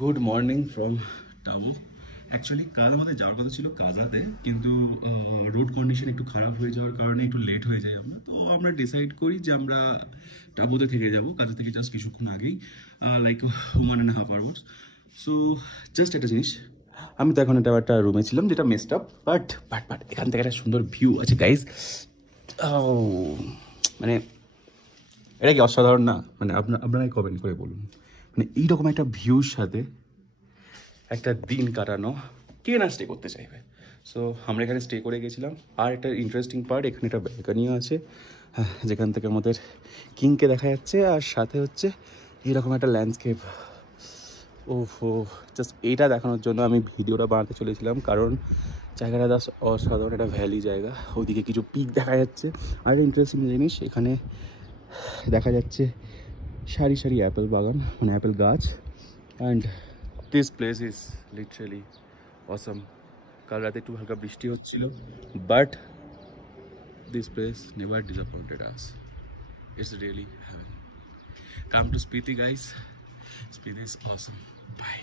Good morning from Tabu. Actually কাল আমাদের যাওয়ার কথা ছিল কাজাতে, কিন্তু রোড কন্ডিশন একটু খারাপ হয়ে যাওয়ার কারণে একটু লেট হয়ে যায়। আমরা ডিসাইড করি যে আমরা টাবুতে থেকে যাবো, কাজা থেকে জাস্ট কিছুক্ষণ আগেই, লাইক 1.5 আওয়ার্স। সো জাস্ট একটা জিনিস, আমি তো এখন একটা রুমে ছিলাম যেটা মেসড আপ, বাট এখান থেকে একটা সুন্দর ভিউ আছে গাইজ। মানে এটা কি অসাধারণ না? মানে আপনারাই কমেন্ট করে বলুন, মানে এইরকম একটা ভিউর সাথে একটা দিন কাটানো কে না স্টে করতে চাইবে। সো আমরা এখানে স্টে করে গেছিলাম। আর একটা ইন্টারেস্টিং পার্ট, এখানে একটা ব্যালকনিও আছে, যেখান থেকে আমাদের কিংকে দেখা যাচ্ছে, আর সাথে হচ্ছে এরকম একটা ল্যান্ডস্কেপ। ওহো, জাস্ট এইটা দেখানোর জন্য আমি ভিডিওটা বানাতে চলেছিলাম, কারণ জায়গাটা জাস্ট অসাধারণ, একটা ভ্যালি জায়গা, ওইদিকে কিছু পিক দেখা যাচ্ছে। আর ইন্টারেস্টিং জিনিস, এখানে দেখা যাচ্ছে সারি সারি অ্যাপেল বাগান, মানে অ্যাপেল গাছ। And this place is literally awesome. কাল রাতে একটু হালকা বৃষ্টি হচ্ছিল, but this place never disappointed us. It's really heaven. Come to Spiti guys, Spiti is awesome. By.